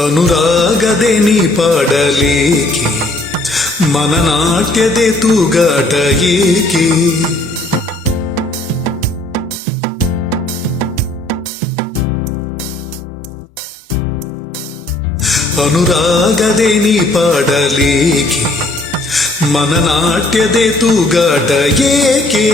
ಅನುರಾಗದೆ ನೀ ಪಾಡಲೇಕೆ ಮನನಾಟ್ಯದೆ ತೂಗಾಟ ಏಕೆ ಅನುರಾಗದೆ ನೀ ಪಾಡಲೇಕೆ ಮನನಾಟ್ಯದೆ ತೂಗಾಟ ಏಕೆ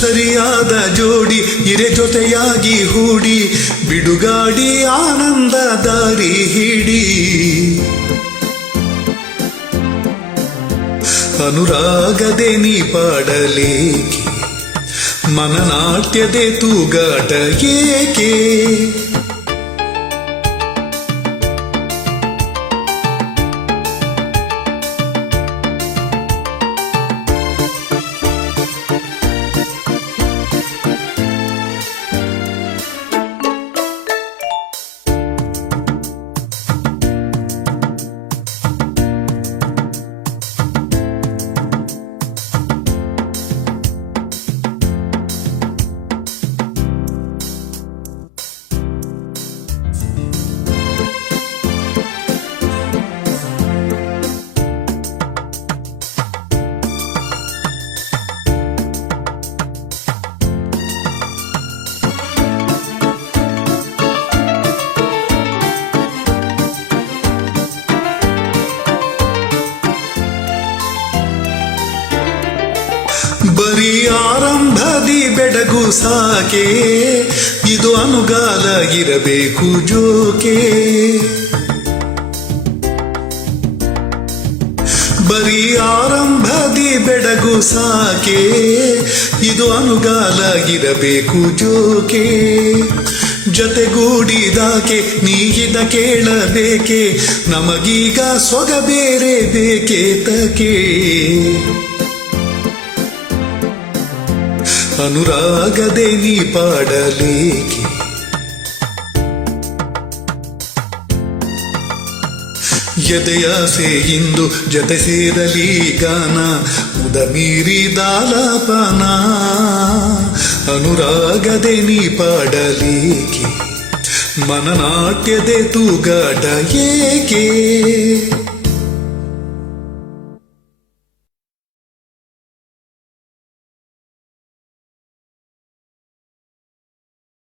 ಸರಿಯಾದ ಜೋಡಿ ಇರೆ ಜೊತೆಯಾಗಿ ಹೂಡಿ ಬಿಡುಗಾಡಿ ಆನಂದ ದಾರಿ ಹಿಡಿ. ಅನುರಾಗದೆ ನೀ ಪಾಡಲೇಕೆ? ಮನನಾಟ್ಯದೆ ತೂಗಾಟ ಏಕೆ? ಆರಂಭದಿ ಬೆಡಗು ಸಾಕೆ. ಇದು ಅನುಗಾಲ ಇರಬೇಕು ಜೋಕೆ. ಬರೀ ಆರಂಭದಿ ಬೆಡಗು ಸಾಕೆ. ಇದು ಅನುಗಾಲ ಇರಬೇಕು ಜೋಕೆ. ಜತೆಗೂಡಿದಾಕೆ, ನೀಗಿದ ಕೇಳಬೇಕೆ. ನಮಗೀಗ ಸೊಗ ಬೇರೆ ಬೇಕೆ ಅನುರಾಗದೆ ನೀ ಪಾಡಲೇಕೆ ಎದೆಯಾಸೆ ಇಂದು ಜತೆ ಸೇರಲಿ ಗಾನ ಮುದ ಮೀರಿದಾಲಾಪನ ಅನುರಾಗದೆ ನೀ ಪಾಡಲೇಕೆ ಮನನಾಟ್ಯದೆ ತೂಗಾಟ ಏಕೆ